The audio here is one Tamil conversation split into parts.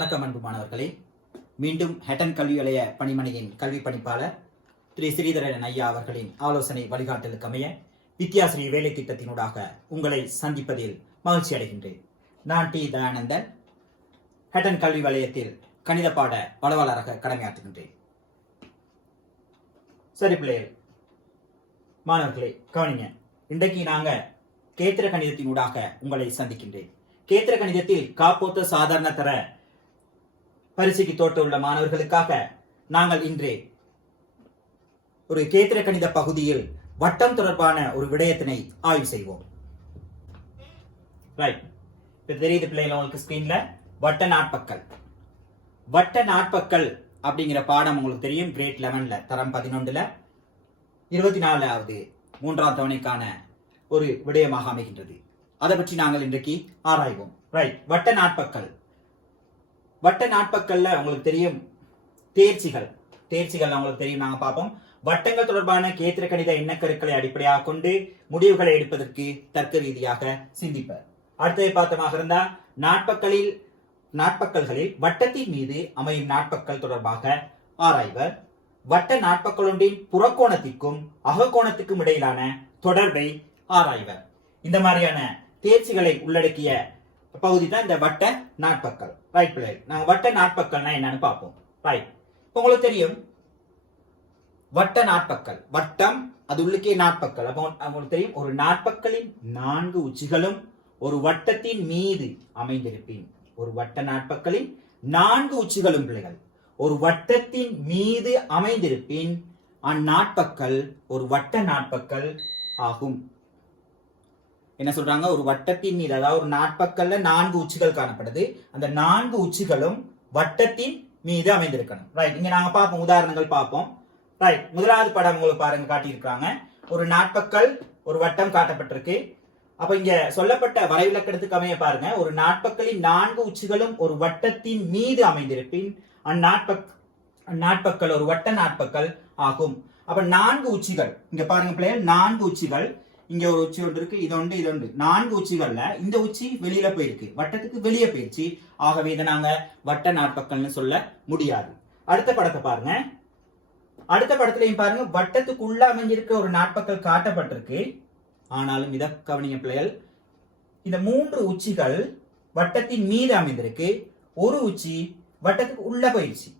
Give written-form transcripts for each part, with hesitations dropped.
வணக்கம் அன்பு மாணவர்களே. மீண்டும் ஹெட்டன் கல்வி வலய பணிமனையின் கல்வி பணிப்பாளர் திரு ஸ்ரீதரன் ஐயா அவர்களின் ஆலோசனை வழிகாட்டலுக்கு அமைய வித்யாஸ்ரீ வேலை திட்டத்தினூடாக உங்களை சந்திப்பதில் மகிழ்ச்சி அடைகின்றேன். நான் டி தயானந்தன், ஹெட்டன் கல்வி வலயத்தில் கணித பாட வளவாளராக கடமையாற்றுகின்றேன். சரி பிள்ளைகள், மாணவர்களே கவனிங்க. இன்றைக்கு நாங்க கேத்திர கணிதத்தினூடாக உங்களை சந்திக்கின்றேன். கேத்திர கணிதத்தில் காப்போத்த சாதாரண தர பரிசைக்கு தோற்றுள்ள மாணவர்களுக்காக நாங்கள் இன்று ஒரு கேத்திர கணித பகுதியில் வட்டம் தொடர்பான ஒரு விடயத்தினை ஆய்வு செய்வோம். ரைட், தெரியுது பிள்ளைகள் உங்களுக்கு ஸ்கிரீன்ல வட்ட நாட்பக்கல். வட்ட நாட்பக்கல் அப்படிங்கிற பாடம் உங்களுக்கு தெரியும். கிரேட் 11ல தரம் 11ல 24வது 3ஆம் தவணைக்கான ஒரு விடயமாக அமைகின்றது. அதை பற்றி நாங்கள் இன்றைக்கு ஆராய்வோம். ரைட், வட்ட நாட்பக்கல். வட்ட நாட்பக்கல்ல உங்களுக்கு தெரியும் தேர்ச்சிகள் உங்களுக்கு தெரியும். நாங்க பார்ப்போம். வட்டங்கள் தொடர்பான கேத்திர கணித எண்ணக்கருக்களை அடிப்படையாக கொண்டு முடிவுகளை எடுப்பதற்கு தர்க்க ரீதியாக சிந்திப்பர். அடுத்ததை பார்த்தமாக இருந்தா நாட்பக்கல்களில் வட்டத்தின் மீது அமையும் நாட்பக்கல் தொடர்பாக ஆராய்வர். வட்ட நாட்பக்கலொன்றின் புறக்கோணத்திற்கும் அகக்கோணத்துக்கும் இடையிலான தொடர்பை ஆராய்வர். இந்த மாதிரியான தேர்ச்சிகளை உள்ளடக்கிய பகுதி தான் இந்த வட்ட நாட்பக்கல். ரைட் பிள்ளை, நாங்க வட்ட நாட்பக்கல்னா என்னன்னு பார்ப்போம். ரைட், உங்களுக்கு தெரியும் வட்ட நாட்பக்கல், வட்டம் அது உள்ளுக்கே நாட்பக்கல். அப்போ உங்களுக்கு தெரியும் ஒரு நாட்பக்கலின் 4 உச்சிகளும் ஒரு வட்டத்தின் மீது அமைந்திருப்பின், ஒரு வட்ட நாட்பக்கலின் 4 உச்சிகளும் பிள்ளைகள் ஒரு வட்டத்தின் மீது அமைந்திருப்பின் அந்நாட்பக்கல் ஒரு வட்ட நாட்பக்கல் ஆகும். என்ன சொல்றாங்க? ஒரு வட்டத்தின் மீது, அதாவது ஒரு நாட்பக்கல்ல 4 உச்சிகள் காணப்படுது. அந்த 4 உச்சிகளும் வட்டத்தின் மீது அமைந்திருக்கணும். ரைட், இங்க நாங்க பார்ப்போம், உதாரணங்கள் பார்ப்போம். ரைட், முதலாவது படம் உங்களுக்கு பாருங்க காட்டியிருக்காங்க. ஒரு நாட்பக்கல் ஒரு வட்டம் காட்டப்பட்டிருக்கு. அப்ப இங்க சொல்லப்பட்ட வரைவிலக்கணத்துக்கு அமைய பாருங்க, ஒரு நாட்பக்கலின் 4 உச்சிகளும் ஒரு வட்டத்தின் மீது அமைந்திருப்பின் அந்நாட்பக்கல் ஒரு வட்ட நாட்பக்கல் ஆகும். அப்ப 4 உச்சிகள் இங்க பாருங்க பிள்ளைகள், 4 உச்சிகள். இங்க ஒரு உச்சி ஒன்று இருக்கு, இது ஒன்று, இது ஒன்று. 4 உச்சிகள்ல இந்த உச்சி வெளியில போயிருக்கு, வட்டத்துக்கு வெளியே போயிடுச்சு. ஆகவே இதை நாங்க வட்ட நாட்பக்கல்னு சொல்ல முடியாது. அடுத்த படத்தை பாருங்க. அடுத்த படத்துலயும் பாருங்க, வட்டத்துக்குள்ள அமைஞ்சிருக்க ஒரு நாட்பக்கல் காட்டப்பட்டிருக்கு. ஆனாலும் இத கவனிங்க பிள்ளைகள், இந்த 3 உச்சிகள் வட்டத்தின் மீது அமைந்திருக்கு. ஒரு உச்சி வட்டத்துக்கு உள்ள போயிடுச்சு,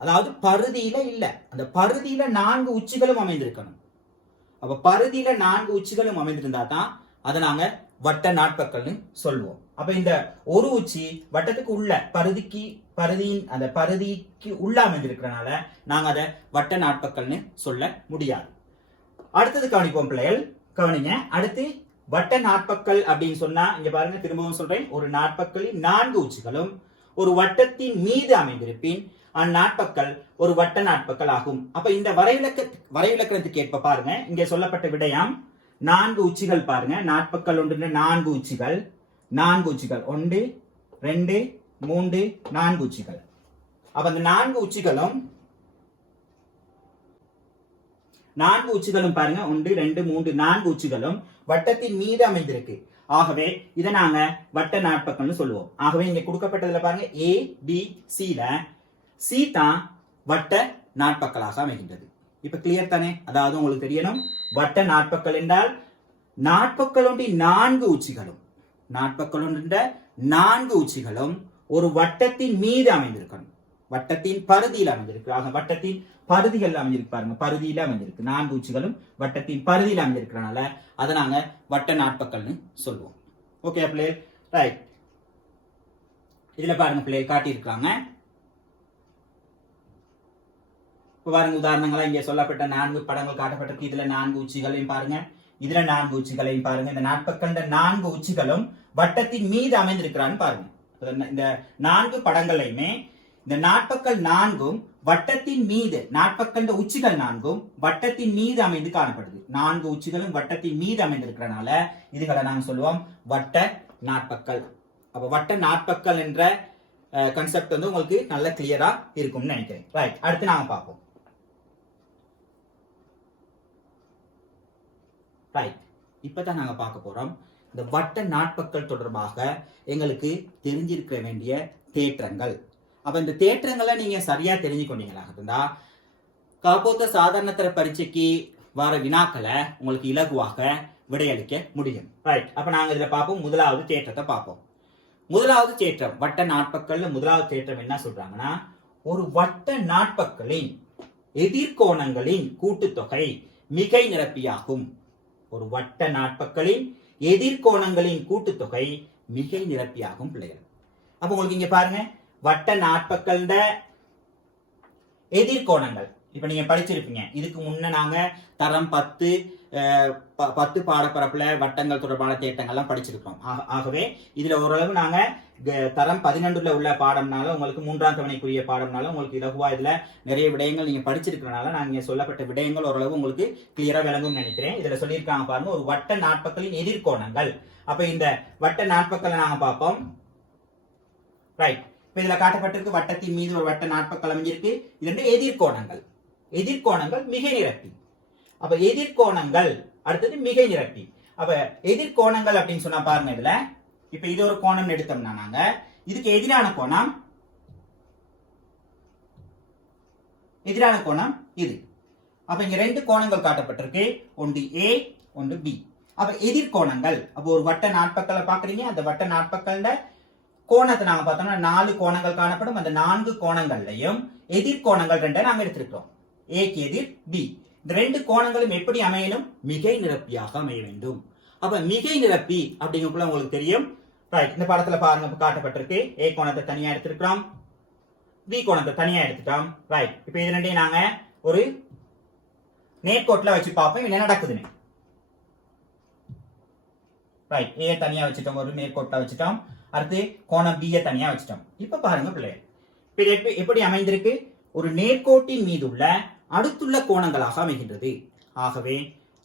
அதாவது பருதியில இல்ல. அந்த பருதியில 4 உச்சிகளும் அமைந்திருக்கணும். அப்ப பருதியில 4 உச்சிகளும் அமைந்திருந்தா தான் அதை நாங்க வட்ட நாட்பக்கல்னு சொல்லுவோம். அப்ப இந்த ஒரு உச்சி வட்டத்துக்கு உள்ள பருதிக்கு உள்ள அமைந்திருக்கிறனால நாங்க அதை வட்ட நாட்பக்கல்னு சொல்ல முடியாது. அடுத்தது கவனிப்போம் பிள்ளைகள், கவனிங்க. அடுத்து வட்ட நாட்பக்கல் அப்படின்னு சொன்னா இங்க பாருங்க, திரும்பவும் சொல்றேன், ஒரு நாட்பக்கலின் 4 உச்சிகளும் ஒரு வட்டத்தின் மீது அமைந்திருப்பின் அந்நாட்பக்கல் ஒரு வட்ட நாட்பக்கல் ஆகும். அப்ப இந்த வரைவிலக்கணத்துக்கு ஏற்ப பாருங்க, இங்க சொல்லப்பட்ட விடயம் 4 உச்சிகள் பாருங்க. நாட்பக்கல் ஒன்று 4 உச்சிகள், 1 2 3 4 உச்சிகள். அப்ப அந்த 4 உச்சிகளும் பாருங்க, 1 2 3 4 உச்சிகளும் வட்டத்தின் மீது அமைந்திருக்கு. ஆகவே இதை நாங்க வட்ட நாட்பக்கல்னு சொல்லுவோம். ஆகவே இங்க கொடுக்கப்பட்டதுல பாருங்க, A B C ல C தான் வட்ட நாட்பக்கலாக அமைகின்றது. இப்ப கிளியர் தானே? அதாவது உங்களுக்கு தெரியணும், வட்ட நாட்பக்கல் என்றால் நாட்பக்கல் ஒன்றின் 4 உச்சிகளும் ஒரு வட்டத்தின் மீது அமைந்திருக்கணும், வட்டத்தின் பருதியில் அமைந்திருக்கு. ஆக வட்டத்தின் பருதிகள் அமைஞ்சிருக்கு பாருங்க, பருதியில அமைஞ்சிருக்கு. 4 உச்சிகளும் வட்டத்தின் பருதியில் அமைஞ்சிருக்கிறனால அதை நாங்க வட்ட நாட்பக்கல்னு சொல்லுவோம். ஓகே பிள்ளைகள், ரைட். இதுல பாருங்க பிள்ளைகள் காட்டியிருக்காங்க. பாருங்க உதாரணங்களா இங்க சொல்லப்பட்ட 4 படங்கள் காட்டப்பட்டிருக்கு. இதுல 4 உச்சிகளையும் பாருங்க, இதுல 4 உச்சிகளையும் பாருங்க. இந்த நாட்பக்கல் 4 உச்சிகளும் வட்டத்தின் மீது அமைந்திருக்கிறான்னு பாருங்க. இந்த 4 படங்களையுமே இந்த நாட்பக்கல் 4ம் வட்டத்தின் மீது, நாட்பக்கல் உச்சிகள் 4ம் வட்டத்தின் மீது அமைந்து காணப்படுது. 4 உச்சிகளும் வட்டத்தின் மீது அமைந்திருக்கிறனால இதுகளை நாங்க சொல்லுவோம் வட்ட நாட்பக்கல். அப்ப வட்ட நாட்பக்கல் என்ற கான்செப்ட் வந்து உங்களுக்கு நல்ல கிளியரா இருக்கும்னு நினைக்கிறேன். ரைட், அடுத்து நாங்க பார்ப்போம். ரைட், இப்பதான் நாங்க பார்க்க போறோம் இந்த வட்ட நாட்பக்கல் தொடர்பாக எங்களுக்கு தெரிஞ்சிருக்க வேண்டிய தேற்றங்கள். அப்ப இந்த தேற்றங்களை நீங்க சரியா தெரிஞ்சுக்கொண்டீங்களா இருந்தா காப்போத்த சாதாரண தர பரீட்சைக்கு வர வினாக்களை உங்களுக்கு இலகுவாக விடையளிக்க முடியும். ரைட், அப்ப நாங்க இதுல பார்ப்போம். முதலாவது தேற்றத்தை பார்ப்போம். முதலாவது தேற்றம் வட்ட நாட்பக்கல்ல முதலாவது தேற்றம் என்ன சொல்றாங்கன்னா, ஒரு வட்ட நாட்பக்களின் எதிர்கோணங்களின் கூட்டுத்தொகை மிகை நிரப்பியாகும். ஒரு வட்ட நாட்பக்களின் எதிர்கோணங்களின் கூட்டுத்தொகை மிகை நிரப்பியாகும் பிள்ளைகள். அப்ப உங்களுக்கு இங்க பாருங்க, வட்ட நாட்பக்கல்ட எதிர்கோணங்கள் இப்ப நீங்க படிச்சிருப்பீங்க. இதுக்கு முன்ன நாங்க தரம் 10 பாடப்பரப்புல வட்டங்கள் தொடர்பான தேட்டங்கள்லாம் படிச்சிருக்கோம். ஆகவே இதுல ஓரளவு நாங்க தரம் 11 உள்ள பாடம்னால உங்களுக்கு 3ஆம் தவணைக்குரிய பாடம்னால உங்களுக்கு இலகுவா இதுல நிறைய விடயங்கள் நீங்க படிச்சிருக்கிறனால நான் இங்க சொல்லப்பட்ட விடயங்கள் ஓரளவு உங்களுக்கு கிளியரா விளங்கும் நினைக்கிறேன். இதுல சொல்லியிருக்காங்க பாருங்க, ஒரு வட்ட நாட்பக்களின் எதிர்கோணங்கள். அப்ப இந்த வட்ட நாட்பக்களை நாங்க பார்ப்போம். ரைட், இப்ப இதுல காட்டப்பட்டிருக்கு வட்டத்தின் மீது ஒரு வட்ட நாட்பக்கள் அமைஞ்சிருக்கு. இது எதிர்கோணங்கள். எதிர்கோணங்கள் மிகை நிரப்பி. அப்ப எதிர்கோணங்கள் அடுத்தது மிகை நிரப்பி. அப்ப எதிர்கோணங்கள் அப்படின்னு சொன்னா பாருங்க, இதுல இப்ப இது ஒரு கோணம் எடுத்தோம்னா நாங்க இதுக்கு எதிரான கோணம் இது. அப்ப இங்க ரெண்டு கோணங்கள் காட்டப்பட்டிருக்கு, ஒன்று A ஒன்று B. அப்ப எதிர்கோணங்கள். அப்ப ஒரு வட்ட நாட்பக்களை பாக்குறீங்க, அந்த வட்ட நாட்பக்கல்ல கோணத்தை நாங்க பார்த்தோம்னா 4 கோணங்கள் காணப்படும். அந்த 4 கோணங்கள்லையும் எதிர்கோணங்கள் 2 நாங்க எடுத்திருக்கிறோம். ஏக்கு எதிர் B. இந்த ரெண்டு கோணங்களும் எப்படி அமையணும்? மிகை நிரப்பியாக அமைய வேண்டும். அப்ப மிகை நிரப்பி அப்படிங்கக்குள்ள உங்களுக்கு தெரியும். ரைட், இந்த படத்துல பாருங்க காட்டப்பட்டிருக்கு. A கோணத்தை தனியா எடுத்திருக்கிறோம், B கோணத்தை தனியா எடுத்துட்டோம். ரைட், இப்ப இது ரெண்டையும் நாங்க ஒரு நேர்கோட்டில் வச்சு பார்ப்போம் என்ன நடக்குதுன்னு. ரைட், A தனியா வச்சுட்டோம், ஒரு நேர்கோட்டில் வச்சுட்டோம். அடுத்து கோணம் B தனியா வச்சுட்டோம். இப்ப பாருங்க பிள்ளைகள், எப்படி அமைந்திருக்கு? ஒரு நேர்கோட்டின் மீது உள்ள அடுத்துள்ள கோணங்களாக அமைகின்றது. ஆகவே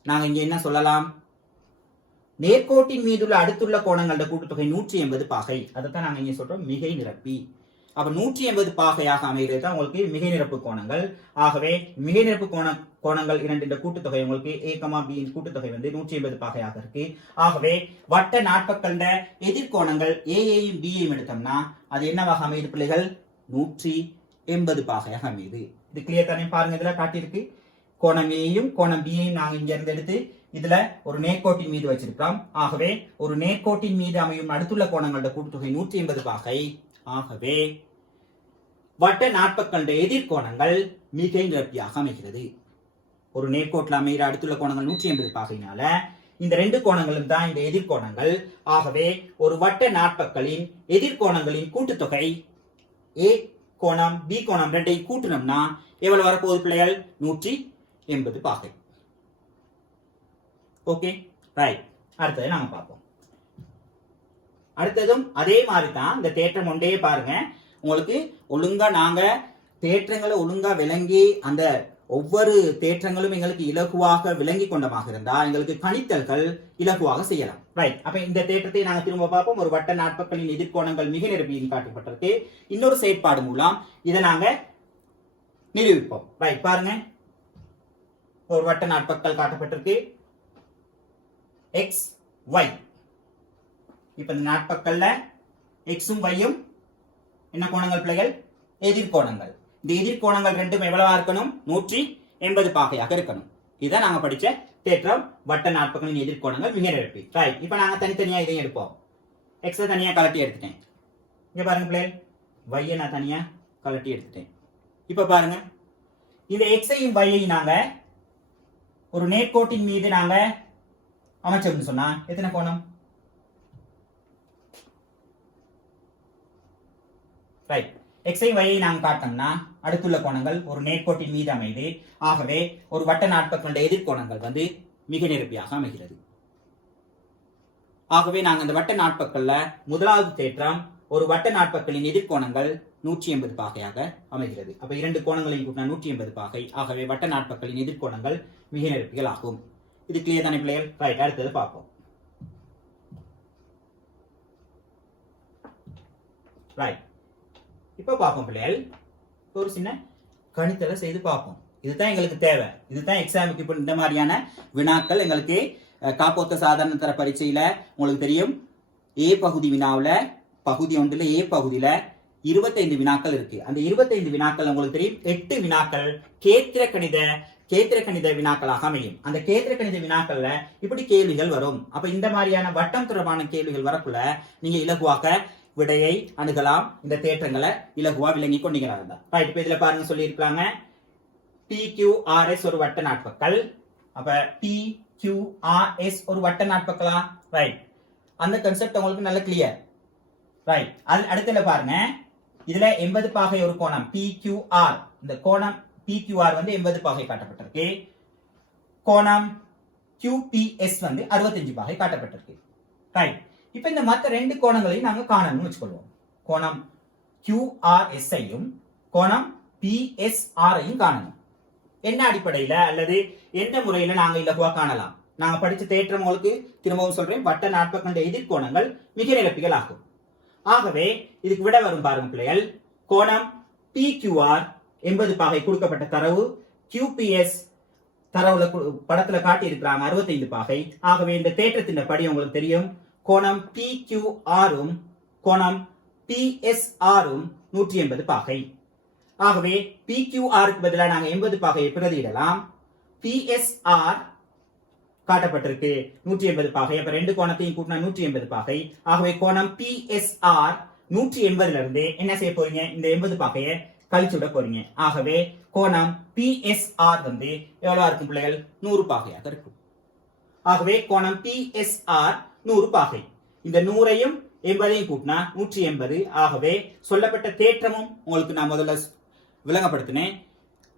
நாங்க இங்க என்ன சொல்லலாம்? நேர்கோட்டின் மீதுள்ள அடுத்துள்ள கோணங்களோட கூட்டுத்தொகை 180 பாகை. அதைத்தான் நாங்க இங்க சொல்றோம் மிகை நிரப்பி. அப்ப 180 பாகையாக அமைகிறது தான் உங்களுக்கு மிகை நிரப்பு கோணங்கள். ஆகவே மிகை நிரப்பு கோணங்கள் இரண்டு கூட்டுத்தொகை உங்களுக்கு A, B இன் கூட்டுத்தொகை 180 பாகையாக இருக்கு. ஆகவே வட்ட நாட்பக்கல்ல எதிர்கோணங்கள் ஏயும் பியையும் எடுத்தோம்னா அது என்னவாக அமையுது பிள்ளைகள்? 180 பாகையாக அமையுது. இது கிளியர் தானே? பாருங்க, இதுல காட்டியிருக்கு கோணம் ஏயும் கோணம் பியையும் நாங்க இங்க இருந்து எடுத்து இதுல ஒரு நேர்கோட்டின் மீது வச்சிருக்கிறோம். ஆகவே ஒரு நேர்கோட்டின் மீது அமையும் அடுத்துள்ள கோணங்களோட கூட்டுத்தொகை 180 பாகை. ஆகவே வட்ட நாட்பக்கல்ட எதிர்கோணங்கள் மிகை நிரப்பியாக அமைகிறது. ஒரு நேர்கோட்டில் அமைகிற அடுத்துள்ள கோணங்கள் 180 பாகையினால இந்த ரெண்டு கோணங்களும் தான் இந்த எதிர்கோணங்கள். ஆகவே ஒரு வட்ட நாட்பக்களின் எதிர்கோணங்களின் கூட்டுத்தொகை A கோணம் B கோணம் ரெண்டையும் கூட்டணும்னா எவ்வளவு வரப்போகுது பிள்ளைகள்? 180 பாகை. Okay, right. அடுத்தது நாங்க பார்ப்போம். அடுத்ததும் அதே மாதிரி தான் இந்த தேற்றம் ஒன்றே பாருங்க. உங்களுக்கு ஒழுங்கா நாங்க தேற்றங்களை ஒழுங்கா விளங்கி அந்த ஒவ்வொரு தேற்றங்களும் எங்களுக்கு இலகுவாக விளங்கி கொண்டமாக இருந்தா எங்களுக்கு கணித்தல்கள் இலகுவாக செய்யலாம். ரைட், அப்ப இந்த தேற்றத்தை நாங்க திரும்ப பார்ப்போம். ஒரு வட்ட நாட்பக்களின் எதிர்கோணங்கள் மிகை நிரப்பியில் காட்டப்பட்டிருக்கு. இன்னொரு செயற்பாடு மூலம் இதை நாங்க நிரூபிப்போம். ரைட், பாருங்க, ஒரு வட்ட நாட்பக்கள் காட்டப்பட்டிருக்கு எக்ஸ் ஒய். இப்ப இந்த நாட்பக்கல்ல எக்ஸும் ஒய்யும் என்ன கோணங்கள் பிள்ளைகள்? எதிர்கோணங்கள். இந்த எதிர்கோணங்கள் ரெண்டும் எவ்வளவா இருக்கணும்? 180 பாகையாக இருக்கணும். இதான் நாங்க படிச்ச தேற்றம் வட்ட நாட்பக்களின் எதிர்கோணங்கள் மிகை நிரப்பி. ரைட், இப்ப நாங்க தனித்தனியா இதையும் எடுப்போம். எக்ஸை தனியா கலட்டி எடுத்துட்டேன். இங்க பாருங்க பிள்ளைகள், ஒய்யை நான் தனியா கலட்டி எடுத்துட்டேன். இப்ப பாருங்க, இந்த எக்ஸையும் ஒய்யையும் நாங்க ஒரு நேர்கோட்டின் மீது நாங்க அமைச்சோம்னு சொன்னா எத்தனை கோணம்? ரைட், எக்ஸையும் ஒய்யை நாங்க காட்டோம்னா அடுத்துள்ள கோணங்கள் ஒரு நேர்கோட்டின் மீது அமைது. ஆகவே ஒரு வட்ட நாட்பக்களுடைய எதிர்கோணங்கள் மிகை நிரப்பியாக அமைகிறது. ஆகவே நாங்க இந்த வட்ட நாட்பக்கல்ல முதலாவது தேற்றம் ஒரு வட்ட நாட்பக்களின் எதிர்கோணங்கள் 180 பாகையாக அமைகிறது. அப்ப இரண்டு கோணங்களையும் கூட்டினா 180 பாகை. ஆகவே வட்ட நாட்பக்களின் எதிர்கோணங்கள் மிகை நிரப்பிகள் ஆகும். இது கிளியர் தானே பிள்ளைகள்? ரைட், அடுத்தது பார்ப்போம். ரைட், இப்ப பார்ப்போம் பிள்ளைகள், ஒரு சின்ன கணித்தலை செய்து பார்ப்போம். இதுதான் எங்களுக்கு தேவை. இதுதான் எக்ஸாமுக்கு இப்ப இந்த மாதிரியான வினாக்கள் எங்களுக்கு காப்போத்த சாதாரண தர பரீட்சையில உங்களுக்கு தெரியும். ஏ பகுதி வினாவில் பகுதி 1 ஏ பகுதியில 25 வினாக்கள் இருக்கு. அந்த 25 வினாக்கள் உங்களுக்கு தெரியும் 8 வினாக்கள் கேத்திர கணித வினாக்களாக அமையும். அந்த கேத்திர கணித வினாக்கள்ல இப்படி கேள்விகள் வரும். அப்ப இந்த மாதிரியான வட்டம் தொடர்பான கேள்விகள் வரக்குள்ள நீங்க இலகுவாக விடையை அணுகலாம். இந்த தேற்றங்களை இலகுவா விளங்கி கொண்டீங்களா? ரைட். இப்ப இதுல பாருங்க சொல்லியிருக்காங்க PQRS ஒரு வட்ட நாட்பக்கல். அப்ப PQRS ஒரு வட்ட நாட்பக்கலா? ரைட். அந்த கான்செப்ட் உங்களுக்கு நல்ல கிளியர். ரைட். அடுத்துல பாருங்க, இதுல 80 பாகை ஒரு கோணம் PQR. இந்த கோணம் PQR வந்து 80 பாகை காட்டப்பட்டிருக்கு. கோணம் QPS வந்து 65 பாகை காட்டப்பட்டிருக்கு. ரைட். இப்ப இந்த மற்ற ரெண்டு கோணங்களையும் நாங்க காணணும்னு வச்சுக்கொள்வோம். கோணம் QRS ஐயும் கோணம் PSR ஐயும் காணணும். என்ன அடிப்படையில அல்லது எந்த முறையில நாங்க இலகுவா காணலாம்? நாங்க படிச்ச தேற்றம் உங்களுக்கு திரும்பவும் சொல்றேன். வட்ட நாட்பக்கண்ட எதிர்கோணங்கள் மிக நிரப்பிகள் ஆகும். ஆகவே இதுக்கு விட வரும் பாருங்க பிள்ளைகள். கோணம் PQR 80 பாகை கொடுக்கப்பட்ட தரவு, QPS தரவுல படத்துல காட்டி இருக்கிறாங்க 65 பாகை. ஆகவே இந்த தேற்றத்தின் படி உங்களுக்கு தெரியும் கோணம் PQRம் கோணம் PSRம் 180 பாகை. ஆகவே PQRக்கு பதிலாக நாங்க 80 பாகையை பிரதியிடலாம். PSR காட்டப்பட்டிருக்கு 180 பாகை. அப்ப ரெண்டு கோணத்தையும் கூட்டினா 180 பாகை. ஆகவே கோணம் PSR 180ல இருந்து என்ன செய்ய போறீங்க? இந்த 80 பாகையை கழிச்சு விட போறீங்க. ஆகவே கோணம் PSR வந்து எவ்வளவு இருக்கும் பிள்ளைகள்? 100 பாகையாக இருக்கும். ஆகவே கோணம் PSR 100 பாகை. இந்த 100ஐயும் 80ஐயும் கூட்டினா 180. ஆகவே சொல்லப்பட்ட தேற்றமும் உங்களுக்கு நான் முதல்ல விளங்கப்படுத்தினேன்.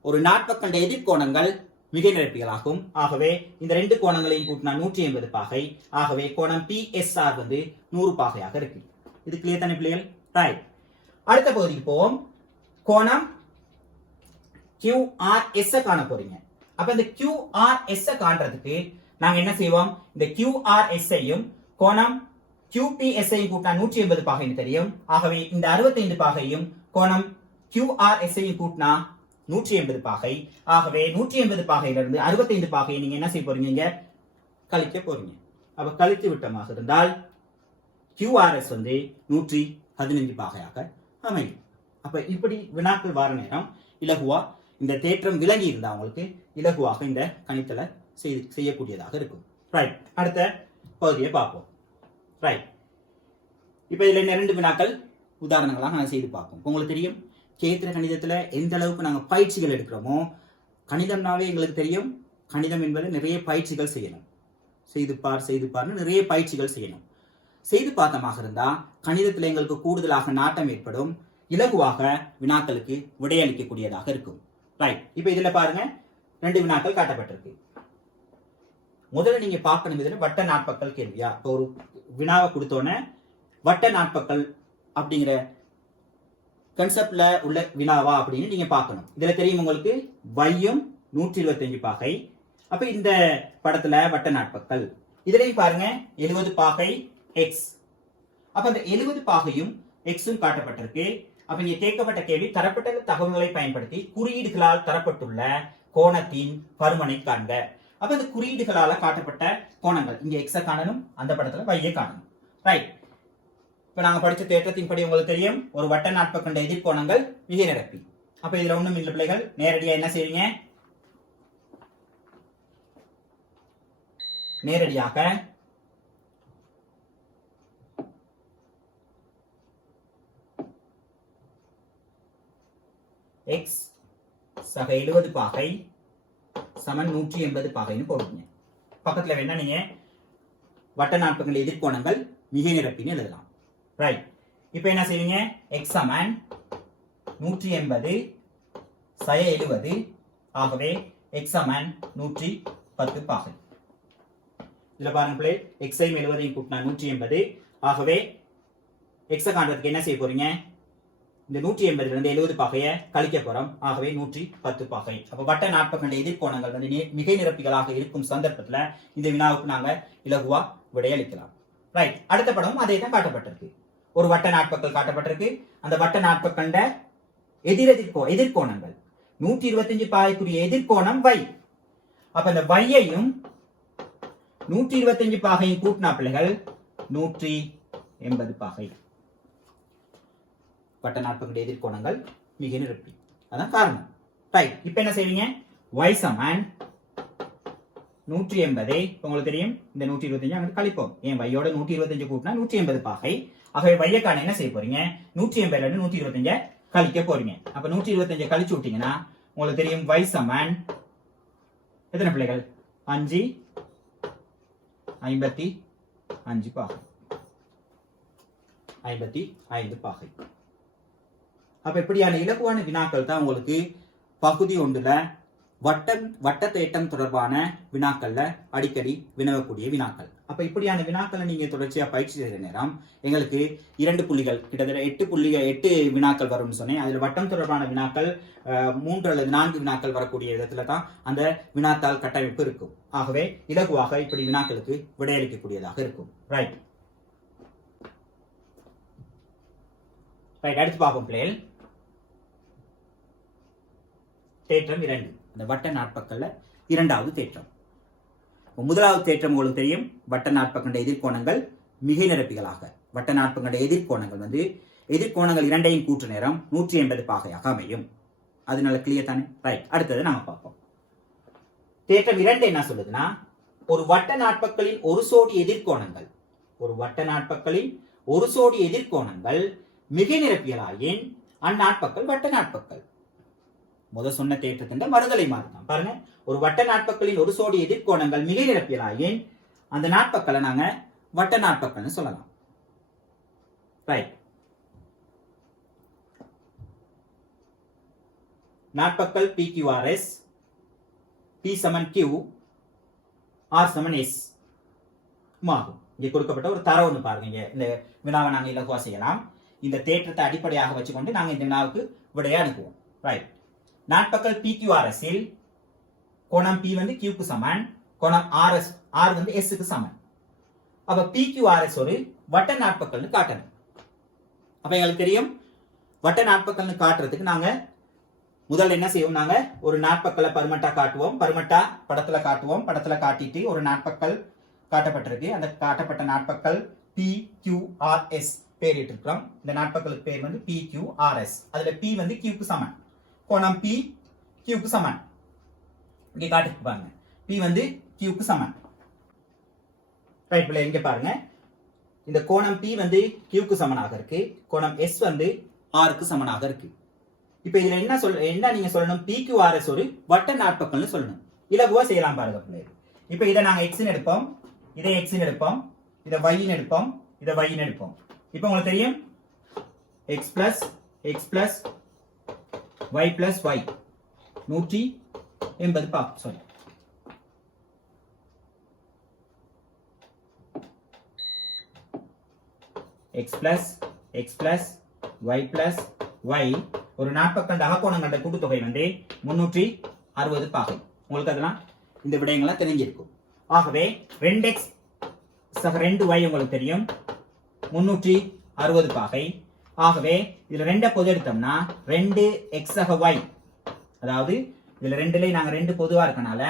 ஒரு நாட்பக்கண்ட எதிர்கோணங்கள் மிகை நிரப்பிகளாகும். ஆகவே இந்த ரெண்டு கோணங்களையும் கூட்டினா 180 பாகை. ஆகவே கோணம் PSR வந்து 100 பாகையாக இருக்கு. இது கிளியர் தானே பிள்ளைகள்? ரைட். அடுத்த பகுதிக்கு போவோம். கோணம் QRS காண போறீங்க. அப்ப இந்த QRS காண்றதுக்கு நாங்க என்ன செய்வோம்? இந்த QRS ஐயும் கோணம் QPS ஐயும் கூட்டினா 180 பாகைன்னு தெரியும். ஆகவே இந்த 65 பாகையும் கோணம் QRS ஐயும் கூட்டினா 180 பாகை. ஆகவே 180 பாகையிலிருந்து 65 பாகையை நீங்க என்ன செய்ய போறீங்க? கழிக்க போறீங்க. அப்ப கழித்து விட்டமாக இருந்தால் QRS வந்து 115 பாகையாக அமையும். அப்ப இப்படி வினாக்கள் வார நேரம் இலகுவா இந்த தேற்றம் விளங்கி இருந்தா உங்களுக்கு இலகுவாக இந்த கணித்தல செய்யக்கூடியதாக இருக்கும். ரைட். அடுத்த பகுதியை பார்ப்போம். ரைட். இப்ப இதுல இரண்டு வினாக்கள் உதாரணங்களாக நான் செய்து பார்ப்போம். உங்களுக்கு தெரியும் கேத்திர கணிதத்துல எந்த அளவுக்கு நாங்க பயிற்சிகள் எடுக்கிறோமோ, கணிதம்னாவே எங்களுக்கு தெரியும் கணிதம் என்பது நிறைய பயிற்சிகள் செய்யணும். செய்து பார்னு நிறைய பயிற்சிகள் செய்யணும். செய்து பார்த்தமாக இருந்தா கணிதத்துல எங்களுக்கு கூடுதலாக நாட்டம் ஏற்படும். இலகுவாக வினாக்களுக்கு விடையளிக்கக்கூடியதாக இருக்கும். ரைட். இப்ப இதுல பாருங்க ரெண்டு வினாக்கள் காட்டப்பட்டிருக்கு. முதல்ல நீங்க பார்க்கணும் இதுல வட்ட நாட்பக்கல் கேள்வியா? இப்போ ஒரு வினாவை கொடுத்தோன்னே வட்ட நாட்பக்கல் அப்படிங்கிற கன்செப்ட்ல உள்ள வினாவா அப்படின்னு நீங்க பார்க்கணும். இதுல தெரியும் உங்களுக்கு வையும் 125 பாகை. அப்ப இந்த படத்துல வட்ட நாட்பக்கல் இதுலயும் பாருங்க 70 பாகை எக்ஸ். அப்ப அந்த 70 பாகையும் எக்ஸும் காட்டப்பட்டிருக்கு. அப்ப இங்க கேட்கப்பட்ட கேள்வி தரப்பட்ட தகவல்களை பயன்படுத்தி குறியீடுகளால் தரப்பட்டுள்ள கோணத்தின் பருமனை காண்க. அப்ப இந்த குறியீடுகளால காட்டப்பட்ட கோணங்கள் இங்க எக்ஸ காணணும், அந்த படத்துல வையை காணணும். ரைட். இப்ப நாங்க படிச்ச தேற்றத்தின் படி உங்களுக்கு தெரியும் ஒரு வட்ட நாட்பக்கண்ட எதிர்கோணங்கள் மிகை நிரப்பி. அப்ப இதுல ஒண்ணும் இல்ல பிள்ளைகள், நேரடியா என்ன செய்வீங்க? நேரடியாக எக்ஸ் சக 70 பாகை சமன் 180 பாகைன்னு போடுவீங்க. பக்கத்துல வேணா நீங்க வட்ட நாட்பக்கண்ட எதிர்கோணங்கள் மிகை நிரப்பின்னு எழுதலாம். ரைட். இப்போ என்ன செய்வீங்க? x சமன் 180 சய 70. ஆகவே x சமன் 110 பாகை. இதுல பாருங்க பிள்ளை, x ஐயும் 70ஐயும் கூட்டினா 180. ஆகவே x காண்றதுக்கு என்ன செய்ய போறீங்க? இந்த 180 இருந்து 70 பாகையை கழிக்க போறோம். ஆகவே 110 பாகை. அப்ப வட்ட நாட்பக்கண்ட எதிர்கோணங்கள் வந்து மிகை நிரப்பிகளாக இருக்கும் சந்தர்ப்பத்துல இந்த வினாவுக்கு நாங்க இலகுவா விடையளிக்கலாம். ரைட். அடுத்த படம் அதே தான் காட்டப்பட்டிருக்கு. ஒரு வட்ட நாட்பக்கல் காட்டப்பட்டிருக்கு. அந்த வட்ட நாட்பக்கண்ட எதிர்கோணங்கள் 125 பாகைக்குரிய எதிர்கோணம் y. அப்ப இந்த y-ஐயும் 125 பாகையும் கூட்டினா பிள்ளைகள் 180 பாகை. வட்ட நாட்பக்களுடைய எதிர்கோணங்கள் மிகை நிரப்பி. அதான் காரணம். ரைட், இப்போ என்ன செய்வீங்க? y சமன் 180. உங்களுக்கு தெரியும் இந்த 125 அங்க கழிப்போம். ஏன் y-யோட 125 கூட்டினா 180 பாகை. ஆகவே y-க்கான என்ன செய்ய போறீங்க? 180 ல இருந்து 125 கழிக்க போறீங்க. அப்ப 125 கழிச்சு விட்டீங்கன்னா உங்களுக்கு தெரியும் y சமன் எத்தனை பிள்ளைகள்? 5 55 பாகை. 55 பாகை. அப்ப இப்படியான இலகுவான வினாக்கள் தான் உங்களுக்கு பகுதி 1ல வட்ட தேட்டம் தொடர்பான வினாக்கள்ல அடிக்கடி வினவக்கூடிய வினாக்கள். அப்ப இப்படியான வினாக்களை நீங்க தொடர்ச்சியா பயிற்சி செய்கிற நேரம் எங்களுக்கு 2 புள்ளிகள் கிட்டத்தட்ட 8 வினாக்கள் வரும்னு சொன்னேன். அதுல வட்டம் தொடர்பான வினாக்கள் 3 அல்லது 4 வினாக்கள் வரக்கூடிய விதத்துல தான் அந்த வினாத்தாள் கட்டமைப்பு இருக்கும். ஆகவே இலகுவாக இப்படி வினாக்களுக்கு விடையளிக்கக்கூடியதாக இருக்கும். ரைட், அடுத்து பார்ப்போம் பிள்ளைகள். தேற்றம் 2, இந்த வட்ட நாட்பக்கல்ல இரண்டாவது தேற்றம். முதலாவது தேற்றம் உங்களுக்கு தெரியும், வட்ட நாட்பக்கண்ட எதிர்கோணங்கள் மிகை நிரப்பிகளாக. வட்ட நாட்பக்கண்ட எதிர்கோணங்கள் எதிர்கோணங்கள் இரண்டையும் கூற்று நேரம் 180 பாகையாக அமையும். அதனால கிளியர் தானே? ரைட், அடுத்தது நாம பார்ப்போம். தேற்றம் 2 என்ன சொல்லுதுன்னா, ஒரு வட்ட நாட்பக்களின் ஒரு சோடி எதிர்கோணங்கள் மிகை நிரப்பியலாயின் அந்நாட்பக்கள் வட்ட நாட்பக்கள். முதல் சொன்ன தேற்றத்தின் மறுதலை மாறுதான் பாருங்க. ஒரு வட்ட நாட்பக்களின் ஒரு சோடி எதிர்கோணங்கள் மிகை நிரப்பியலாயின் அந்த நாட்பக்களை நாங்க வட்ட நாட்பக்கள்னு சொல்லலாம். ரைட், நாட்பக்கள் PQRS, P சமன் Q, R சமன் S ஆகும். இங்கே கொடுக்கப்பட்ட ஒரு தரவு ஒன்று பாருங்க. இந்த வினாவை நாங்க இலகுவா செய்யலாம். இந்த தேற்றத்தை அடிப்படையாக வச்சுக்கொண்டு நாங்க இந்த வினாவுக்கு விடையை அனுப்புவோம். ரைட், நாட்பக்கள் PQRS இல் கோணம் P வந்து Q க்கு சமன், கோணம் R வந்து S க்கு சமன். அப்ப PQRS ஒரு வட்ட நாட்பக்கல்னு காட்டணும். அப்ப எங்களுக்கு தெரியும் வட்ட நாட்பக்கல்னு காட்டுறதுக்கு நாங்க முதல்ல என்ன செய்வோம்? நாங்க ஒரு நாட்பக்கலை பருமட்டா காட்டுவோம். பருமட்டா படத்துல காட்டுவோம். படத்துல காட்டிட்டு ஒரு நாட்பக்கல் காட்டப்பட்டிருக்கு. அந்த காட்டப்பட்ட நாட்பக்கல் PQRS பேரிட்டு இருக்கிறோம். இந்த நாட்பக்கலுக்கு பேர் வந்து PQRS. அதுல P வந்து Q க்கு சமன், கோணம் P Q க்கு சமன். இங்க காட்டிட்டு பாருங்க, P வந்து Q க்கு சமன். ரைட் பிள்ளை, இங்க பாருங்க, இந்த கோணம் P வந்து Q க்கு சமனாக இருக்கு, கோணம் S வந்து R க்கு சமனாக இருக்கு. இப்ப இதுல என்ன நீங்க சொல்லணும்? PQRS ஒரு வட்ட நாட்பக்கல்னு சொல்லணும். இலகுவா செய்யலாம் பாருங்க பிள்ளை. இப்ப இதை நாங்க X ன்னு எடுப்போம், இதை X ன்னு எடுப்போம், இதை Y ன்னு எடுப்போம், இதை Y ன்னு எடுப்போம். இப்ப உங்களுக்கு தெரியும் X plus y plus y 180 பாகம். Sorry, x plus y plus y ஒரு நாட்பக்கண்ட அகக்கோணங்களோட கூட்டுத்தொகை வந்து 360 பாகை. உங்களுக்கு அதெல்லாம் இந்த விடயங்கள்லாம் தெரிஞ்சிருக்கும். ஆகவே 2x சக 2y உங்களுக்கு தெரியும் 360 பாகை. ஆகவே இதுல 2 பொது எடுத்தோம்னா 2x சக y, அதாவது இதுல 2ல நாங்க 2 பொதுவா இருக்கனால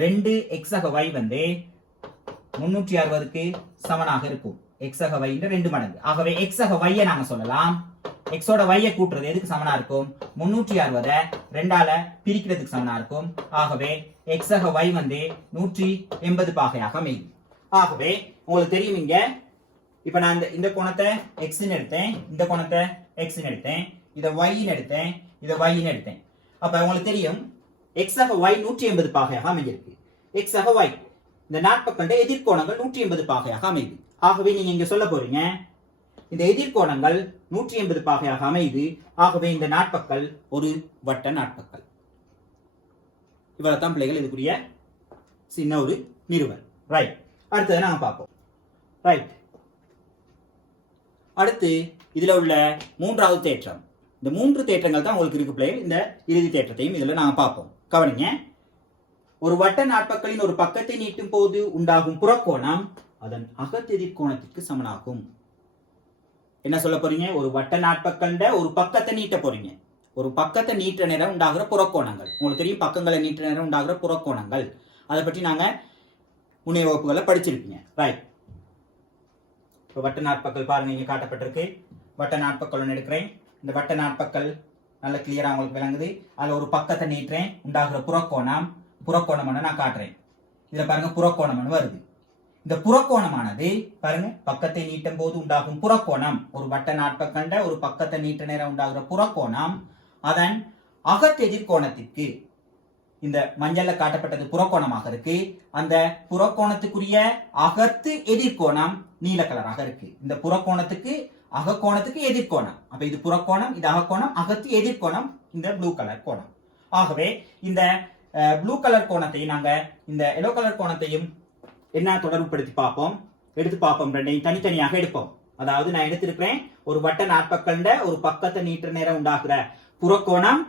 2x சக y வந்து 360க்கு சமனாக இருக்கும். x சக y ன்ற 2 மடங்கு. ஆகவே x சக y ஐ நாங்க சொல்லலாம், x ஓட y ஐ கூட்டுறது எதுக்கு சமனா இருக்கும்? 360 2ஆல பிரிக்கிறதுக்கு சமனா இருக்கும். ஆகவே x சக y வந்து 180 பாகையாக அமையும். ஆகவே உங்களுக்கு தெரியும் இங்க இப்ப நான் இந்த கோணத்தை x ன்னு எடுத்தேன், இந்த கோணத்தை x ன்னு எடுத்தேன், இத y ன்னு எடுத்தேன், இத y ன்னு எடுத்தேன். அப்ப உங்களுக்கு தெரியும் x சக y 180 பாகையாக அமைஞ்சிருக்கு. x சக y இந்த நாட்பக்கண்ட எதிர்கோணங்கள் 180 பாகையாக அமையுது. ஆகவே நீங்க இங்க சொல்ல போறீங்க இந்த எதிர்கோணங்கள் 180 பாகையாக அமையுது. ஆகவே இந்த நாட்பக்கல் ஒரு வட்ட நாட்பக்கல். இவ்வளவுதான் பிள்ளைகள் இதுக்குரிய சின்ன ஒரு நிறுவல். ரைட், அடுத்தது நாங்க பார்ப்போம். ரைட், அடுத்து இதுல உள்ள மூன்றாவது தேற்றம். இந்த 3 தேற்றங்கள் தான் உங்களுக்கு இருக்கு பிள்ளைகள். இந்த இறுதி தேற்றத்தையும் இதுல நாங்க பார்ப்போம். கவனிங்க, ஒரு வட்ட நாட்பக்கலின் ஒரு பக்கத்தை நீட்டும் போது உண்டாகும் புறக்கோணம் அதன் அகத்தெதிர் கோணத்திற்கு சமனாகும். என்ன சொல்ல போறீங்க? ஒரு வட்ட நாட்பக்கண்ட ஒரு பக்கத்தை நீட்ட போறீங்க. ஒரு பக்கத்தை நீட்ட நேரம் உண்டாகிற புறக்கோணங்கள் உங்களுக்கு தெரியும். பக்கங்களை நீட்ட நேரம் உண்டாகிற புறக்கோணங்கள் அதை பற்றி நாங்க முன்னைய வகுப்புகளை படிச்சிருப்பீங்க. ரைட், இப்போ வட்ட நாட்பக்கல் பாருங்க, இங்க காட்டப்பட்டிருக்கு. வட்ட நாட்பக்கல் எடுக்கிறேன், இந்த வட்ட நாட்பக்கல் நல்ல கிளியரா உங்களுக்கு விளங்குது. அதுல ஒரு பக்கத்தை நீட்டுறேன், உண்டாகிற புறக்கோணம் நான் காட்டுறேன். இதுல பாருங்க புறக்கோணம் வருது. இந்த புறக்கோணமானது பாருங்க பக்கத்தை நீட்டும் போது உண்டாகும் புறக்கோணம், ஒரு வட்ட நாட்பக்கண்ட ஒரு பக்கத்தை நீட்ட நேரம் உண்டாகிற புறக்கோணம் அதன் அகத்தெதிர்கோணத்திற்கு, இந்த மஞ்சள்ல காட்டப்பட்டது புறக்கோணமாக இருக்கு, அந்த புறக்கோணத்துக்குரிய அகத்து எதிர்கோணம் நீல கலராக இருக்கு. இந்த புறக்கோணத்துக்கு அகக்கோணத்துக்கு எதிர்கோணம், அப்ப இது புறக்கோணம், இது அகக்கோணம், அகத்து எதிர்கோணம் இந்த ப்ளூ கலர் கோணம். ஆகவே இந்த ப்ளூ கலர் கோணத்தையும் நாங்க இந்த எல்லோ கலர் கோணத்தையும் என்ன தொடர்புபடுத்தி பார்ப்போம், எடுத்து பார்ப்போம். ரெண்டையும் தனித்தனியாக எடுப்போம். அதாவது நான் எடுத்திருக்கிறேன் ஒரு வட்ட நாட்பக்கண்ட ஒரு பக்கத்தை நீட்ட நேரம் உண்டாக்குற புறக்கோணம்,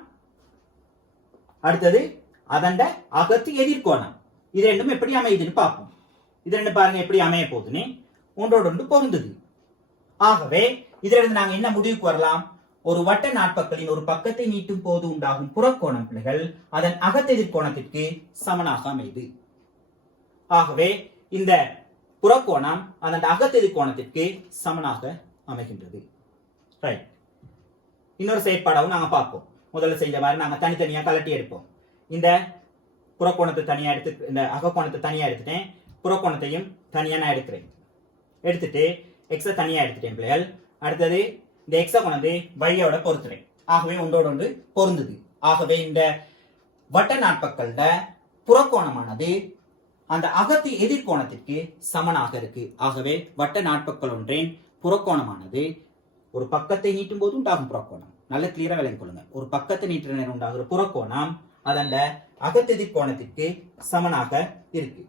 அடுத்தது அதண்ட அகத்து எதிர்கோணம். இது ரெண்டும் எப்படி அமையுதுன்னு பார்ப்போம். இது ரெண்டு பாருங்க எப்படி அமைய போகுதுன்னு, ஒன்றோடு ஒன்று பொருந்தது. ஆகவே இதுல இருந்து நாங்க என்ன முடிவுக்கு வரலாம், ஒரு வட்ட நாட்பக்கலின் ஒரு பக்கத்தை நீட்டும் போது உண்டாகும் புறக்கோணம் பிள்ளைகள் அதன் அகத்தெதிர்கோணத்திற்கு சமனாக அமையுது. ஆகவே இந்த புறக்கோணம் அதன் அகத்தெதிர்கோணத்திற்கு சமனாக அமைகின்றது. ரைட். இன்னொரு செயற்பாடாகவும் நாங்க பார்ப்போம். முதல்ல செஞ்ச மாதிரி நாங்க தனித்தனியா கலட்டி எடுப்போம். இந்த புறக்கோணத்தை தனியா எடுத்து, இந்த அகக்கோணத்தை தனியா எடுத்துட்டேன், புறக்கோணத்தையும் தனியா நான் எடுக்கிறேன். எடுத்துட்டு எக்ஸ தனியா எடுத்துட்டேன் பிள்ளைகள். அடுத்தது இந்த எக்ஸ கொண்டு வையோட பொறுத்துறேன். ஆகவே ஒன்றோடு ஒன்று பொருந்தது. ஆகவே இந்த வட்ட நாட்பக்கல்ட புறக்கோணமானது அந்த அகத்து எதிர்கோணத்திற்கு சமனாக இருக்கு. ஆகவே வட்ட நாட்பக்கல் ஒன்றின் புறக்கோணமானது ஒரு பக்கத்தை நீட்டும் போது உண்டாகும் புறக்கோணம், நல்ல கிளியரா விளங்கிக் கொள்ளுங்க, ஒரு பக்கத்தை நீட்டுற நேரம் உண்டாகிற புறக்கோணம் அதன் அகத்தெதிர்கோணத்திற்கு சமனாக இருக்கு.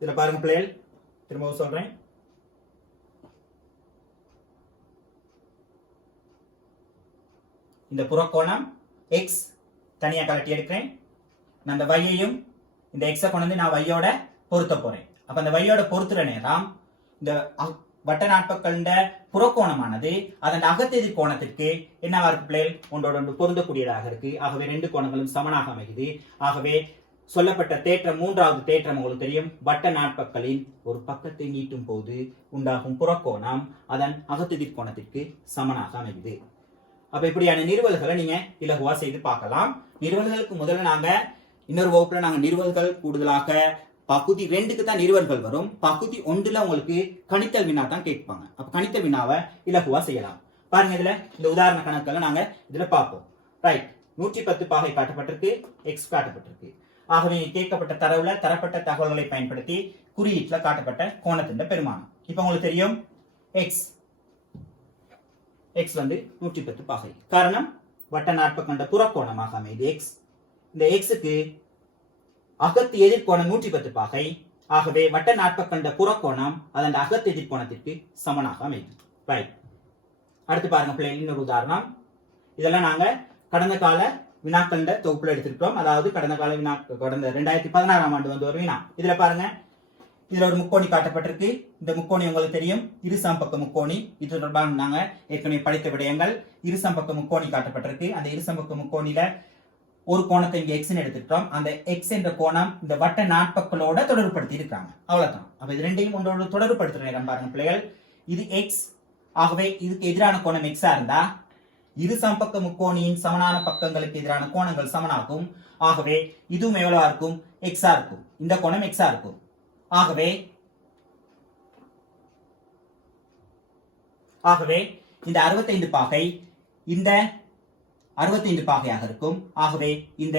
இதுல பாருங்க பிள்ளைகள், திரும்பவும் சொல்றேன், இந்த புறக்கோணம் எக்ஸ் தனியா கலட்டி எடுக்கிறேன். நான் அந்த வையையும் இந்த எக்ஸை கொண்டு நான் வையோட பொருத்த போறேன். அப்ப அந்த வையோட பொருத்துற நேரம் இந்த வட்ட நாட்பக்கல்ட புறக்கோணமானது அதன் அகத்தெதிர் கோணத்திற்கு என்னவா இருக்கு பிள்ளைகள், ஒன்றோட ஒன்று பொருந்தக்கூடியதாக இருக்கு. ஆகவே ரெண்டு கோணங்களும் சமனாக அமைகிறது. ஆகவே சொல்லப்பட்ட தேற்றம், மூன்றாவது தேற்றம் உங்களுக்கு தெரியும், வட்ட நாட்பக்கலின் ஒரு பக்கத்தை நீட்டும் போது உண்டாகும் புறக்கோணம் அதன் அகத்தெதிர் கோணத்திற்கு சமனாக அமைகிறது. அப்ப இப்படியான நிறுவல்களை நீங்க இலகுவா செய்து பார்க்கலாம். நிறுவல்களுக்கு முதல்ல நாங்க இன்னொரு வகுப்புல நாங்க நிறுவல்கள் கூடுதலாக பகுதி 2க்கு தான் நிறுவல்கள் வரும். பகுதி 1ல உங்களுக்கு கணித்தல் வினா தான் கேட்பாங்க. அப்ப கணித்தல் வினாவை இலகுவா செய்யலாம். பாருங்க, இதுல இந்த உதாரண கணக்குல நாங்க இதுல பார்ப்போம். ரைட், 110 பாகை காட்டப்பட்டிருக்கு, எக்ஸ் காட்டப்பட்டிருக்கு. ஆகவே கேட்கப்பட்ட தரவுல தரப்பட்ட தகவல்களை பயன்படுத்தி குறியீட்டுல காட்டப்பட்ட கோணத்தின் பெருமானம். இப்ப உங்களுக்கு தெரியும் எக்ஸ் வந்து 110 பாகை. காரணம் வட்ட நாட்பக்கண்ட புறக்கோணமாக அமைது எக்ஸ். இந்த எக்ஸுக்கு அகத்து எதிர்கோணம் 110 பாகை. ஆகவே வட்ட நாட்பக்கண்ட புறக்கோணம் அதன் அகத்து எதிர்கோணத்திற்கு சமனாக அமைது. ரைட். அடுத்து பாருங்க பிள்ளைகள், இன்னொரு உதாரணம். இதெல்லாம் நாங்க கடந்த கால வினாக்கண்ட தொகுப்புல எடுத்திருக்கிறோம். அதாவது கடந்த கால வினா, கடந்த 2016ஆம் ஆண்டு வந்து ஒரு வினா. இதுல பாருங்க, இதுல ஒரு முக்கோணி காட்டப்பட்டிருக்கு. இந்த முக்கோணி உங்களுக்கு தெரியும், இருசம்பக்க முக்கோணி. இது தொடர்பாக நாங்க ஏற்கனவே படித்த விடயங்கள். இருசம்பக்க முக்கோணி காட்டப்பட்டிருக்கு. அந்த இருசம்பக்க முக்கோணியில ஒரு கோணத்தை இங்க எக்ஸ் எடுத்துட்டோம். அந்த எக்ஸ் என்ற கோணம் இந்த வட்ட நாட்பக்கலோட தொடர்புபடுத்தி இருக்காங்க. அவ்வளவுதான். அப்ப இது ரெண்டையும் ஒன்றோடு தொடர்புபடுத்துற நேரம் பாருங்க பிள்ளைகள், இது எக்ஸ். ஆகவே இதுக்கு எதிரான கோணம் எக்ஸா இருந்தா இரு சம்பக்க முக்கோணியின் சமனான பக்கங்களுக்கு எதிரான கோணங்கள் சமனாகும். ஆகவே இதுவும் எவ்வளவா இருக்கும், எக்ஸா இருக்கும். இந்த கோணம் எக்ஸா இருக்கும். ஆகவே இந்த 65 பாகை இந்த 65 பாகையாக இருக்கும். ஆகவே இந்த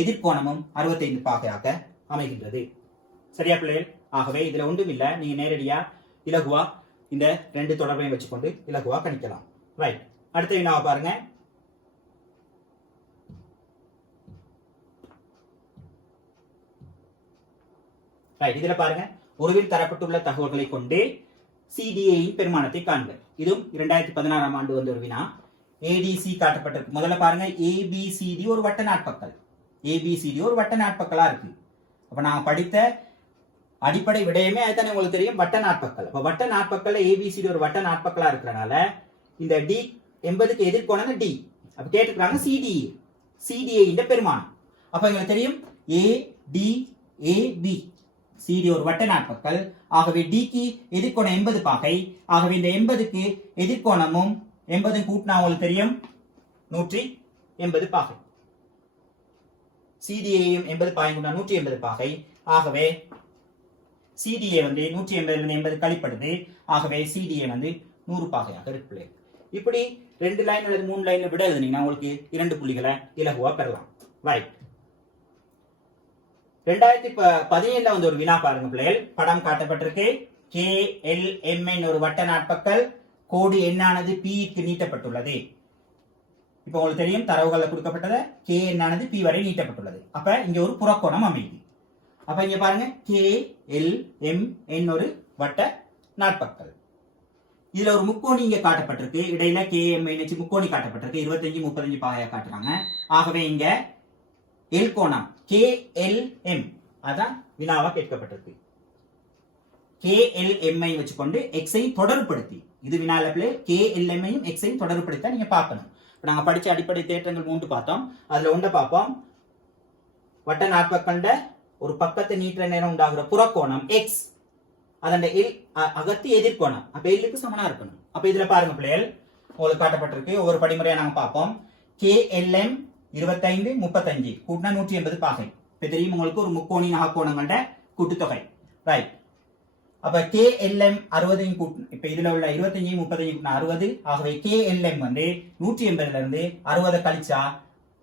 எதிர்கோணமும் 65 பாகையாக அமைகின்றது. சரியா பிள்ளைகள்? ஆகவே இதுல ஒன்றும் இல்ல, நீங்க நேரடியா இலகுவா இந்த ரெண்டு தொடர்பையும் வச்சுக்கொண்டு இலகுவா கணிக்கலாம். ரைட். அடுத்த வினாவை பாருங்க. ரைட். இதுல பாருங்க, ஒருவில் தரப்பட்டுள்ள தகவல்களை கொண்டு சிடிஏயின் பெருமானத்தை காண்க. இதுவும் 2016ஆம் ஆண்டு வந்து ஒரு வினா. ஏடிசி காட்டப்பட்டிருக்கு. முதல்ல பாருங்க, ஏபிசிடி ஒரு வட்ட நாட்பக்கல். ஏபிசிடி ஒரு வட்ட நாட்பக்கலா இருக்கு. அப்ப நாங்க படித்த அடிப்படை விடயமே அதுதானே உங்களுக்கு தெரியும், வட்ட நாட்பக்கல். அப்ப வட்ட நாட்பக்கல்ல ஏபிசிடி ஒரு வட்ட நாட்பக்கலா இருக்கிறனால இந்த டி 80க்கு எதிர்கோணம் டி. அப்ப கேட்டுக்கிறாங்க சிடிஏ. சிடிஏ இந்த பெருமானம். அப்ப எங்களுக்கு தெரியும் ஏடிஏபி சிடி ஒரு வட்ட நாட்பக்கல். ஆகவே டிக்கு எதிர்கோணம் 80 பாகை. ஆகவே இந்த 80க்கு எதிர்கோணமும் 80 கூட்டினா உங்களுக்கு தெரியும் 180 பாகை. சிடிஏயும் 80 பாகை கூட்டினா 180 பாகை. ஆகவே சிடிஏ வந்து 180 80 கழிப்படுது. ஆகவே சிடிஏ வந்து 100 பாகையாக இருக்கு. இப்படி 2 லைன் அல்லது 3 லைன்ல விட எழுதுனீங்கன்னா உங்களுக்கு 2 புள்ளிகளை இலகுவா பெறலாம். ரைட். 2017 வந்து ஒரு வினா பாருங்க பிள்ளைகள். படம் காட்டப்பட்டிருக்கு. KLM ஒரு வட்ட நாட்பக்கல். கோடு எண்ணானது P-க்கு நீட்டப்பட்டுள்ளது. இப்போ உங்களுக்கு தெரியும் தரவுகளை கொடுக்கப்பட்டது. K எண்ணானது P வரை நீட்டப்பட்டுள்ளது. அப்ப இங்க ஒரு புறக்கோணம் அமையுது. அப்ப இங்க பாருங்க KLM ஒரு வட்ட நாட்பக்கல். இதுல ஒரு முக்கோணி இங்க காட்டப்பட்டிருக்கு. இடையில KM வச்சு முக்கோணி காட்டப்பட்டிருக்கு. 25 35 பாகையா காட்டுறாங்க. ஆகவே இங்க எல் கோணம் KLM அதான் வினாவா கேட்கப்பட்டிருக்கு. KLM ஐ வச்சுக்கொண்டு x ஐ தொடர்புபடுத்தி இது வினால பிள்ளை KLM ஐயும் x ஐயும் தொடர்புபடுத்த நீங்க பார்க்கணும். நாங்க படிச்ச அடிப்படை தேற்றங்கள் 3 பார்த்தோம். அதுல ஒன்றை பார்ப்போம். வட்ட நாட்பக்கண்ட ஒரு பக்கத்தை நீட்டுற நேரம் உண்டாகிற புறக்கோணம் x அதன் அகத்து எதிர்கோணம் அப்ப எல்லுக்கு சமனா இருக்கணும். அப்ப இதுல பாருங்க பிள்ளைகள் உங்களுக்கு காட்டப்பட்டிருக்கு. ஒவ்வொரு படிமுறையா நாங்க பார்ப்போம். KLM 25 35 கூட்டினா 180 பாகை. இப்ப தெரியும் உங்களுக்கு ஒரு முக்கோணி நாகக்கோணங்கண்ட கூட்டுத்தொகை. ரைட். அப்ப KLM 60 கூட்டு இப்ப இதுல உள்ள 25 35 கூட்டினா 60. ஆகவே KLM வந்து 180ல இருந்து 60 கழிச்சா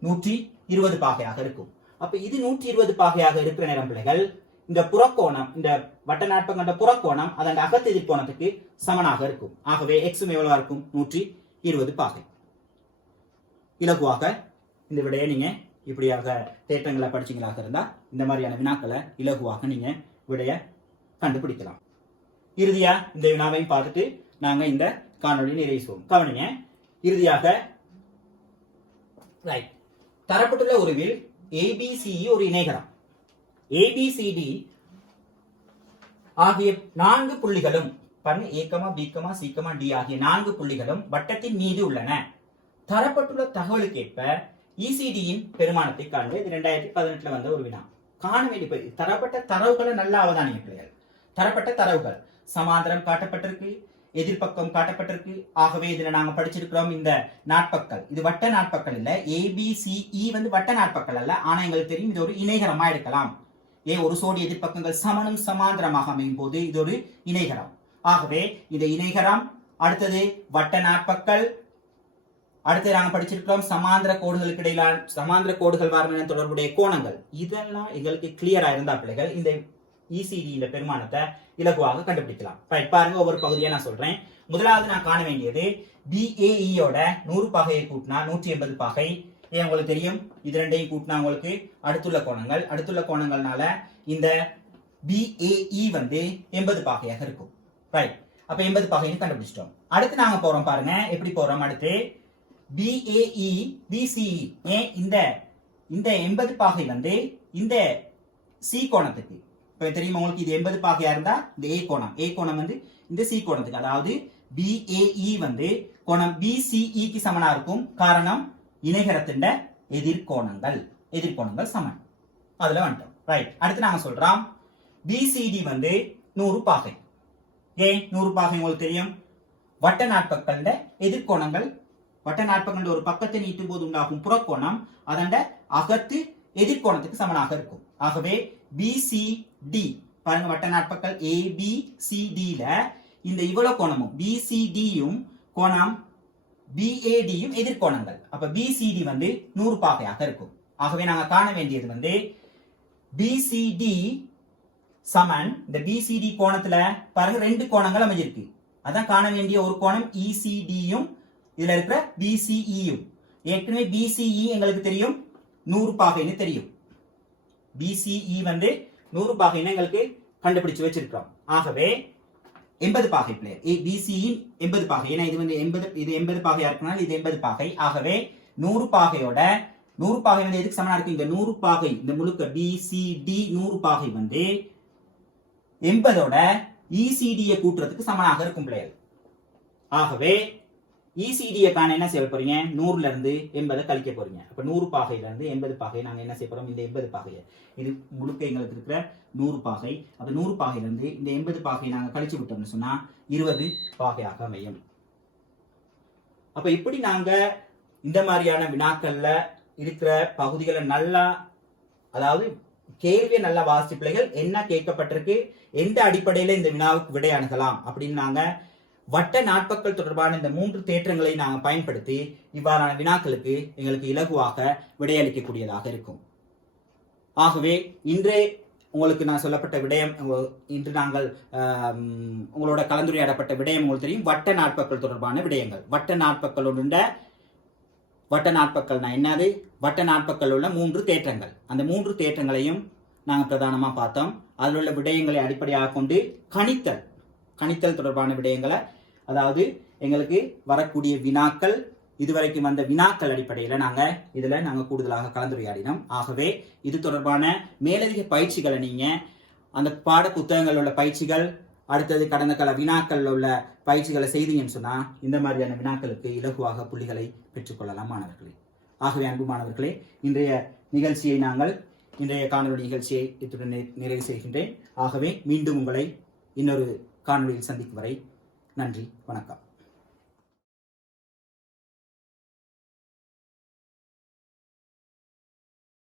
120 பாகையாக இருக்கும். அப்ப இது 120 பாகையாக இருக்கிற நேரம் பிள்ளைகள் இந்த புறக்கோணம் இந்த வட்ட நாட்பக்கண்ட புறக்கோணம் அதன் அகத்து எதிர்கோணத்துக்கு சமனாக இருக்கும். ஆகவே எக்ஸும் எவ்வளவா இருக்கும் 120 பாகை. இலகுவாக இந்த விடையை நீங்க இப்படியாக தேற்றங்களை படிச்சீங்களாக இருந்தா இந்த மாதிரியான வினாக்களை இலகுவாக நீங்க விடைய கண்டுபிடிக்கலாம். இறுதியா இந்த வினாவையும் பார்த்துட்டு நாங்க இந்த காணொலியை நிறைவு செய்வோம். கவனிங்க. இறுதியாக ரைட் தரப்பட்டுள்ள உருவில் ABCE ஒரு இணைகரம். ABCD ஆகிய 4 புள்ளிகளும் பாருங்க A, B, C, D ஆகிய 4 புள்ளிகளும் வட்டத்தின் மீது உள்ளன. தரப்பட்டுள்ள தகவலுக்கேற்ப ECDயின் பெருமானத்தை காண்க. இது 2018 வந்த ஒரு வினா. காண வேண்டிய தரப்பட்ட தரவுகளை நல்லா அவதானிய பிள்ளைகள். தரப்பட்ட தரவுகள் சமாந்தரம் காட்டப்பட்டிருக்கு, எதிர்பக்கம் காட்டப்பட்டிருக்கு. ஆகவே இதுல நாங்க படிச்சிருக்கிறோம் இந்த நாட்பக்கல் இது வட்ட நாட்பக்கல் இல்ல. ABCE வந்து வட்ட நாட்பக்கல் அல்ல. ஆனா எங்களுக்கு தெரியும் இது ஒரு இணைகரமா எடுக்கலாம். ஒரு சோடி எதிர்பக்கங்கள் சமனும் சமாந்தரமாக அமையும் போது இது ஒரு இணைகரம். ஆகவே இந்த இணைகரம் அடுத்தது வட்ட நாட்பக்கல் அடுத்து நாங்க படிச்சிருக்கிறோம் சமாந்திர கோடுகளுக்கு இடையிலான சமாந்திர கோடுகள் வாரமான தொடர்புடைய கோணங்கள். இதெல்லாம் எங்களுக்கு கிளியரா இருந்தா பிள்ளைகள் இந்த ECD பெருமானத்தை இலகுவாக கண்டுபிடிக்கலாம். பாருங்க ஒவ்வொரு பகுதியா நான் சொல்றேன். முதலாவது நான் காண வேண்டியது BAE யோட 100 பாகையை கூட்டினா 180 பாகை. ஏன் உங்களுக்கு தெரியும் இது ரெண்டையும் கூட்டினா உங்களுக்கு அடுத்துள்ள கோணங்கள். அடுத்துள்ள கோணங்கள்னால இந்த BAE வந்து 80 பாகையாக இருக்கும். ரைட். அப்ப 80 பாகைன்னு கண்டுபிடிச்சிட்டோம். அடுத்து நாங்க போறோம் பாருங்க எப்படி போறோம். அடுத்து BAE BCE ஏன் இந்த 80 பாகை வந்து இந்த C கோணத்துக்கு இப்ப தெரியுமா உங்களுக்கு இது 80 பாகையா இருந்தா இந்த A கோணம் வந்து இந்த C கோணத்துக்கு அதாவது BAE வந்து கோணம் BCE சமனா இருக்கும். காரணம் இணைகரத்தின் எதிர்கோணங்கள் சமன். அதுல வந்துட்டோம். ரைட். அடுத்து நாங்க சொல்றோம் BCD வந்து 100 பாகை. ஏன் 100 பாகை உங்களுக்கு தெரியும் வட்ட நாட்பக்கல் எதிர்கோணங்கள். வட்ட நாட்பக்கல் ஒரு பக்கத்தை நீட்டும் போது உண்டாகும் புறக்கோணம் அதன் அகத்து எதிர்கோணத்துக்கு சமனாக இருக்கும். ஆகவே BCD பாருங்க வட்ட நாட்பக்கல் ABCD இந்த இவ்வளவு கோணமும் BCDயும் கோணம் BADயும் எதிர்கோணங்கள். அப்ப BCD வந்து 100 பாகையாக இருக்கும். ஆகவே நாங்க காண வேண்டியது வந்து BCD சமன் இந்த BCD கோணத்துல பாருங்க 2 கோணங்கள் அமைஞ்சிருக்கு. அதான் காண வேண்டிய ஒரு கோணம் ECDயும் இதுல இருக்கிற BCEயும். ஏற்கனவே BCE எங்களுக்கு தெரியும் 100 பாகைன்னு தெரியும். BCE வந்து 100 பாகைன்னு எங்களுக்கு கண்டுபிடிச்சு வச்சிருக்கோம். ஆகவே 80 பாகை பிளேயர் BCE 80 பாகை. ஏன்னா இது வந்து 80 பாகையா இருக்கனால இது 80 பாகை. ஆகவே 100 பாகையோட 100 பாகை வந்து எதுக்கு சமனா இருக்கு. இந்த 100 பாகை இந்த முழுக்க BCD 100 பாகை வந்து 80ஓட ECD கூட்டுறதுக்கு சமனாக இருக்கும் பிளேயர். ஆகவே ECD காண என்ன செய்ய போறீங்க? 100ல இருந்து 80 கழிக்க போறீங்க. அப்ப 100 பாகையில இருந்து 80 பாகை நாங்க என்ன செய்ய போறோம்? இந்த 80 பாகையை இது முழுக்க எங்களுக்கு இருக்கிற 100 பாகை. அப்ப 100 பாகையில இருந்து இந்த 80 பாகை நாங்க கழிச்சு விட்டோம்னு சொன்னா 20 பாகையாக அமையும். அப்ப இப்படி நாங்க இந்த மாதிரியான வினாக்கள்ல இருக்கிற பகுதிகளை நல்லா, அதாவது கேள்வியை நல்லா வாசிச்சு பிள்ளைகள் என்ன கேட்கப்பட்டிருக்கு, எந்த அடிப்படையில இந்த வினாவுக்கு விடை அணுகலாம் அப்படின்னு நாங்க வட்ட நாட்பக்கள் தொடர்பான இந்த 3 தேற்றங்களை நாங்கள் பயன்படுத்தி இவ்வாறான வினாக்களுக்கு எங்களுக்கு இலகுவாக விடையளிக்கக்கூடியதாக இருக்கும். ஆகவே இன்றே உங்களுக்கு நான் சொல்லப்பட்ட விடயம், இன்று நாங்கள் உங்களோட கலந்துரையாடப்பட்ட விடயம் உங்களுக்கு தெரியும். வட்ட நாட்பக்கள் தொடர்பான விடயங்கள். வட்ட நாட்பக்கள்னா என்னது? வட்ட நாட்பக்கள் உள்ள 3 தேற்றங்கள். அந்த 3 தேற்றங்களையும் நாங்கள் பிரதானமா பார்த்தோம். அதில் உள்ள விடயங்களை அடிப்படையாக கொண்டு கணித்தல் தொடர்பான விடயங்களை, அதாவது எங்களுக்கு வரக்கூடிய வினாக்கள், இதுவரைக்கும் வந்த வினாக்கள் அடிப்படையில் நாங்கள் கூடுதலாக கலந்துரையாடினோம். ஆகவே இது தொடர்பான மேலதிக பயிற்சிகளை நீங்க அந்த பாட புத்தகங்கள் உள்ள பயிற்சிகள், அடுத்தது கடந்த கால வினாக்கள் உள்ள பயிற்சிகளை செய்தீங்கன்னு சொன்னா இந்த மாதிரியான வினாக்களுக்கு இலகுவாக புள்ளிகளை பெற்றுக்கொள்ளலாம் மாணவர்களே. ஆகவே அன்பு மாணவர்களே, இன்றைய காணொலி நிகழ்ச்சியை இத்துடன் நிறைவு செய்கின்றேன். ஆகவே மீண்டும் உங்களை இன்னொரு காணொலியில் சந்திக்கும் வரை நன்றி, வணக்கம்.